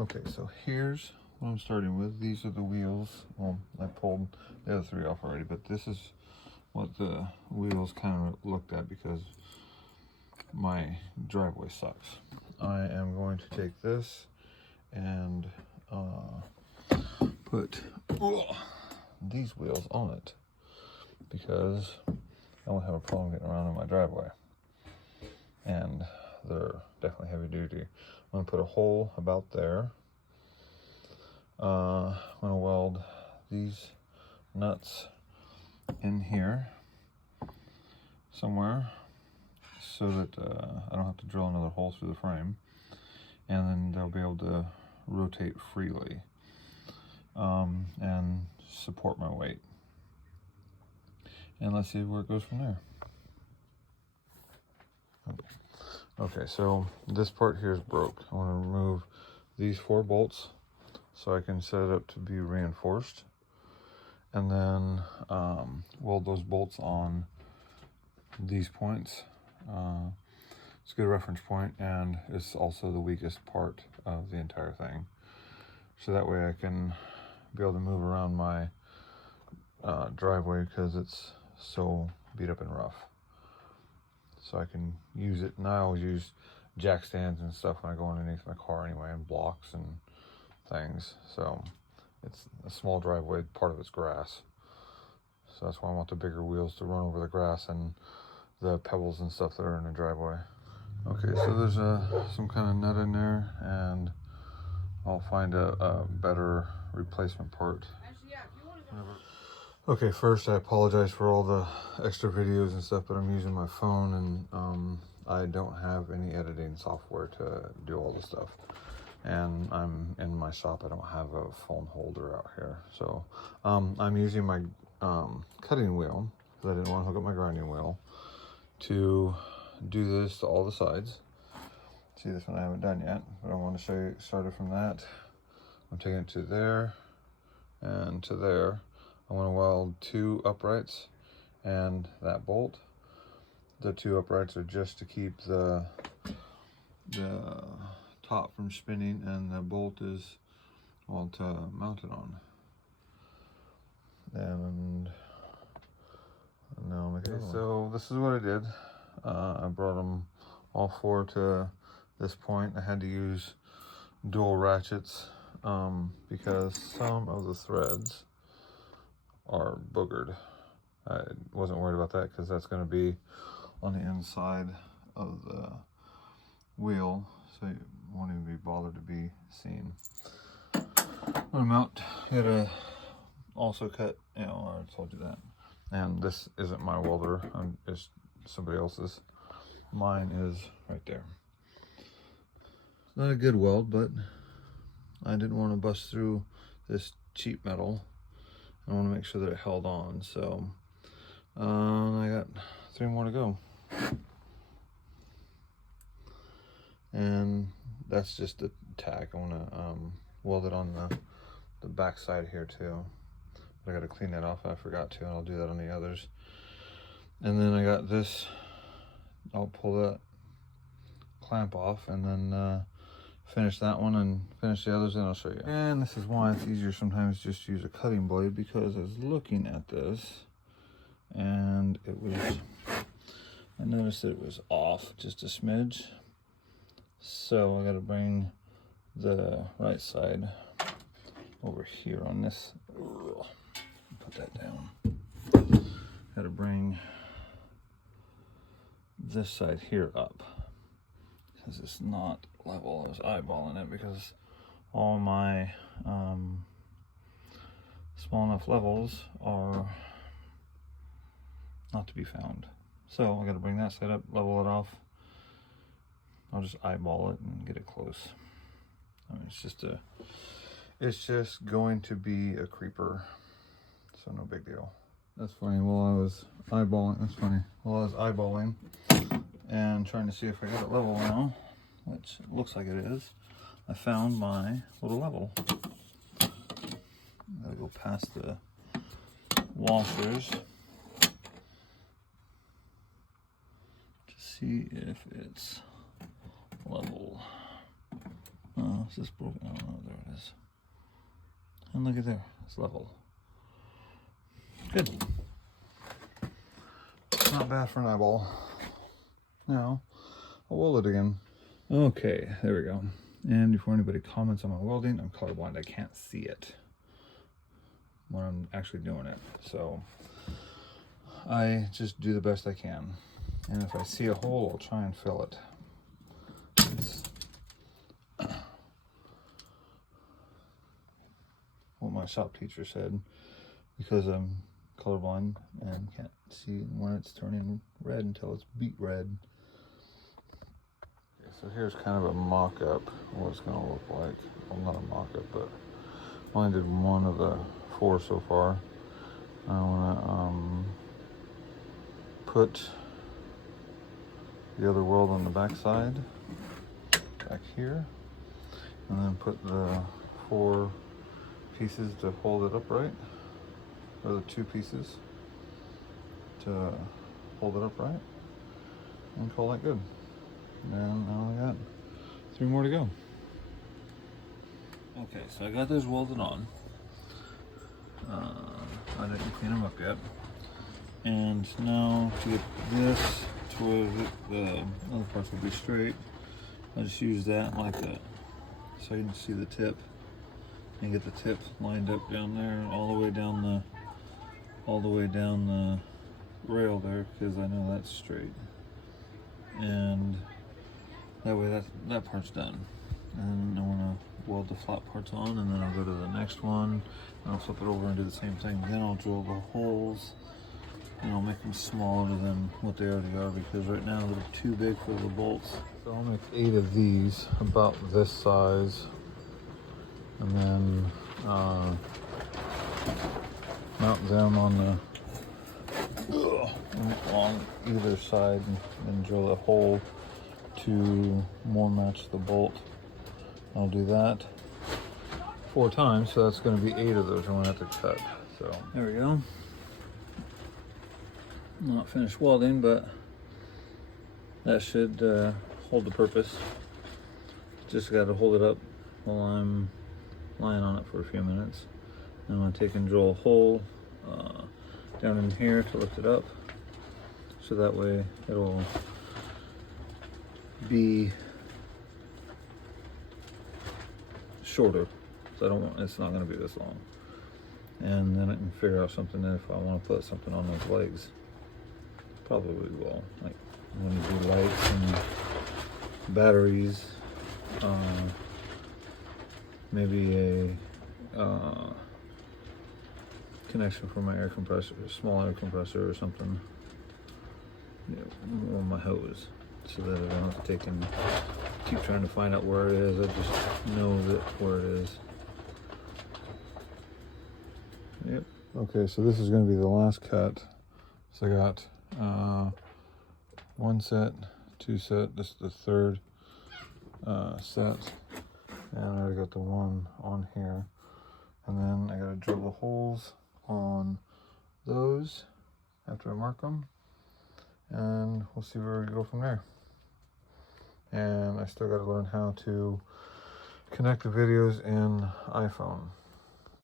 Okay, so here's what I'm starting with. These are the wheels. Well, I pulled the other three off already, but this is what the wheels kind of looked at because my driveway sucks. I am going to take this and put these wheels on it because I won't have a problem getting around in my driveway. And they're definitely heavy duty. I'm going to put a hole about there. I'm going to weld these nuts in here somewhere so that I don't have to drill another hole through the frame, and then they'll be able to rotate freely and support my weight. And let's see where it goes from there. Okay, so this part here is broke. I want to remove these 4 bolts so I can set it up to be reinforced, and then weld those bolts on these points. It's a good reference point, and it's also the weakest part of the entire thing. So that way I can be able to move around my driveway because it's so beat up and rough. So I can use it, and I always use jack stands and stuff when I go underneath my car anyway, and blocks and things. So it's a small driveway, part of it's grass. So that's why I want the bigger wheels to run over the grass and the pebbles and stuff that are in the driveway. Okay, so there's some kind of nut in there, and I'll find a better replacement part. Okay, first I apologize for all the extra videos and stuff, but I'm using my phone, and I don't have any editing software to do all the stuff. And I'm in my shop, I don't have a phone holder out here. So I'm using my cutting wheel, because I didn't want to hook up my grinding wheel, to do this to all the sides. See, this one I haven't done yet, but I want to show you, started from that. I'm taking it to there and to there. I want to weld 2 uprights and that bolt. The 2 uprights are just to keep the top from spinning, and the bolt is, well, to mount it on. And now okay, so this is what I did. I brought them all 4 to this point. I had to use dual ratchets because some of the threads are boogered. I wasn't worried about that because that's going to be on the inside of the wheel, so you won't even be bothered to be seen. I'm gonna mount. You gotta also cut, you know, I told you that. And this isn't my welder, it's somebody else's. Mine is right there. It's not a good weld, but I didn't want to bust through this cheap metal. I want to make sure that it held on, so I got 3 more to go. And that's just the tack. I want to weld it on the back side here too. But I got to clean that off. I forgot to, and I'll do that on the others. And then I got this. I'll pull that clamp off and then finish that one and finish the others, and I'll show you. And this is why it's easier sometimes just to use a cutting blade, because I was looking at this and I noticed that it was off just a smidge. So I got to bring the right side over here on this. Put that down. Got to bring this side here up because it's not level. I was eyeballing it because all my small enough levels are not to be found. So I got to bring that side up, level it off. I'll just eyeball it and get it close. I mean, it's just going to be a creeper, so no big deal. That's funny. While I was eyeballing, and trying to see if I got it level now, which it looks like it is, I found my little level. Gotta go past the washers to see if it's level. Is this broken? Oh no, there it is. And look at there, it's level. Good. Not bad for an eyeball. Now, I'll weld it again. Okay, there we go. And before anybody comments on my welding, I'm colorblind. I can't see it when I'm actually doing it. So I just do the best I can. And if I see a hole, I'll try and fill it. What my shop teacher said, because I'm colorblind and can't see when it's turning red until it's beet red. Okay, so here's kind of a mock-up what it's going to look like. Well, not a mock-up, but I only did one of the 4 so far. I want to put the other weld on the back side, back here, and then put the 4 pieces to hold it upright, or the 2 pieces to hold it upright, and call that good. And now I got 3 more to go. Okay, so I got those welded on. I didn't clean them up yet. And now to get this to where the other parts will be straight, I just use that like that, so you can see the tip. And get the tip lined up down there, all the way down the rail there, because I know that's straight. And that way that part's done. And I want to weld the flat parts on, and then I'll go to the next one, and I'll flip it over and do the same thing. Then I'll drill the holes, and I'll make them smaller than what they already are, because right now they're too big for the bolts. So I'll make 8 of these, about this size. And then mount them on either side, and drill a hole to more match the bolt. I'll do that 4 times, so that's going to be 8 of those I'm going to have to cut. So there we go. Not finished welding, but that should hold the purpose. Just got to hold it up while I'm lying on it for a few minutes. Then I'm going to take and drill a hole down in here to lift it up, so that way it'll be shorter. So I don't want, it's not going to be this long. And then I can figure out something if I want to put something on those legs. Probably will, like when you do lights and batteries. Maybe a connection for my air compressor, a small air compressor or something, on my hose, so that I don't have to take and keep trying to find out where it is. I just know that where it is. Yep. Okay, so this is going to be the last cut. So I got 1 set, 2 set. This is the 3rd set. And I already got the one on here. And then I gotta drill the holes on those after I mark them. And we'll see where we go from there. And I still gotta learn how to connect the videos in iPhone.